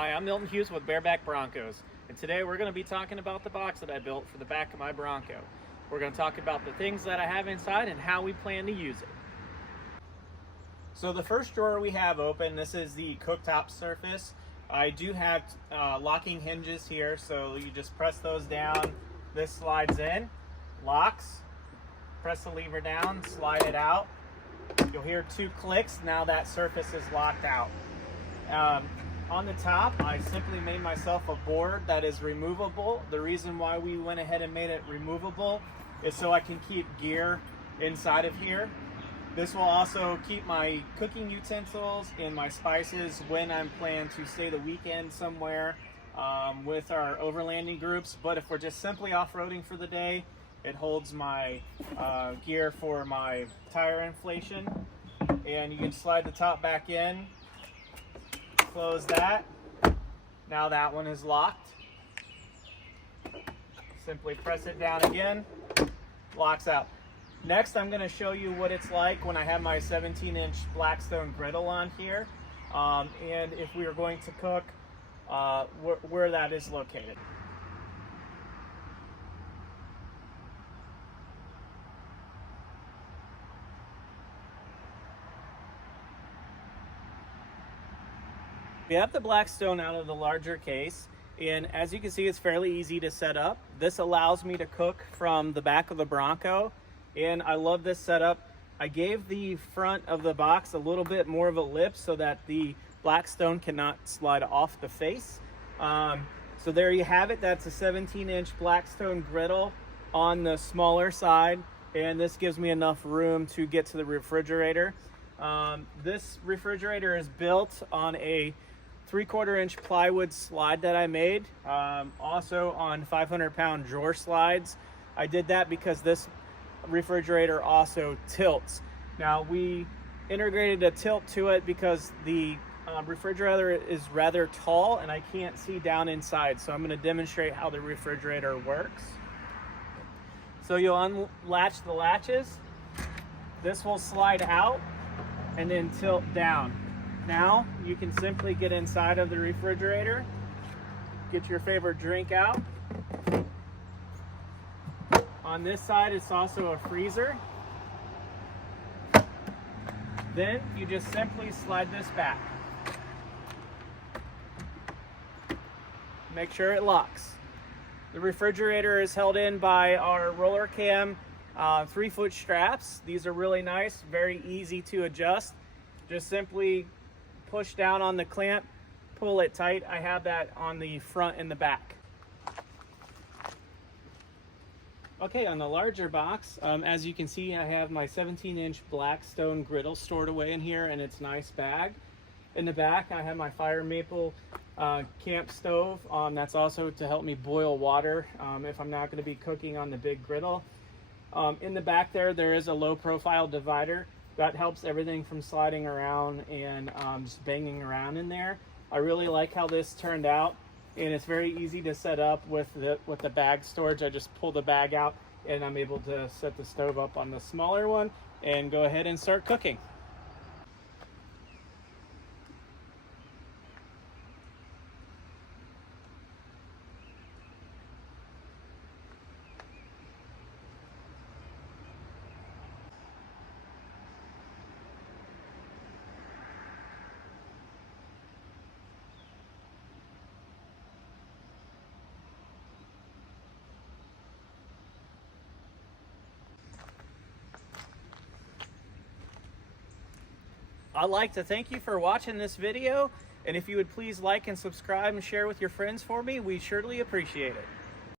Hi, I'm Milton Hughes with Bareback Broncos, and today we're going to be talking about the box that I built for the back of my Bronco. We're going to talk about the things that I have inside and how we plan to use it. So the first drawer we have open, this is the cooktop surface. I do have locking hinges here, so you just press those down. This slides in, locks, press the lever down, slide it out. You'll hear 2 clicks, now that surface is locked out. On the top, I simply made myself a board that is removable. The reason why we went ahead and made it removable is so I can keep gear inside of here. This will also keep my cooking utensils and my spices when I'm planning to stay the weekend somewhere with our overlanding groups. But if we're just simply off-roading for the day, it holds my gear for my tire inflation. And you can slide the top back in. Close that. Now that one is locked. Simply press it down again. Locks out. Next, I'm going to show you what it's like when I have my 17-inch Blackstone griddle on here, and if we are going to cook, where that is located. We have the Blackstone out of the larger case, and as you can see, it's fairly easy to set up. This allows me to cook from the back of the Bronco, and I love this setup. I gave the front of the box a little bit more of a lip so that the Blackstone cannot slide off the face. So there you have it. That's a 17-inch Blackstone griddle on the smaller side, and this gives me enough room to get to the refrigerator. This refrigerator is built on a 3/4-inch plywood slide that I made, also on 500-pound drawer slides. I did that because this refrigerator also tilts. Now, we integrated a tilt to it because the refrigerator is rather tall and I can't see down inside, so I'm going to demonstrate how the refrigerator works. So you'll unlatch the latches. This will slide out and then tilt down. Now you can simply get inside of the refrigerator, get your favorite drink out. On this side, it's also a freezer. Then you just simply slide this back. Make sure it locks. The refrigerator is held in by our roller cam 3-foot straps. These are really nice, very easy to adjust. Just simply push down on the clamp, pull it tight. I have that on the front and the back. Okay, on the larger box, as you can see, I have my 17-inch Blackstone griddle stored away in here in its nice bag. In the back, I have my fire maple camp stove. That's also to help me boil water if I'm not going to be cooking on the big griddle. In the back there is a low profile divider. That helps everything from sliding around and just banging around in there. I really like how this turned out, and it's very easy to set up with the bag storage. I just pull the bag out and I'm able to set the stove up on the smaller one and go ahead and start cooking. I'd like to thank you for watching this video, and if you would please like and subscribe and share with your friends for me, we surely appreciate it.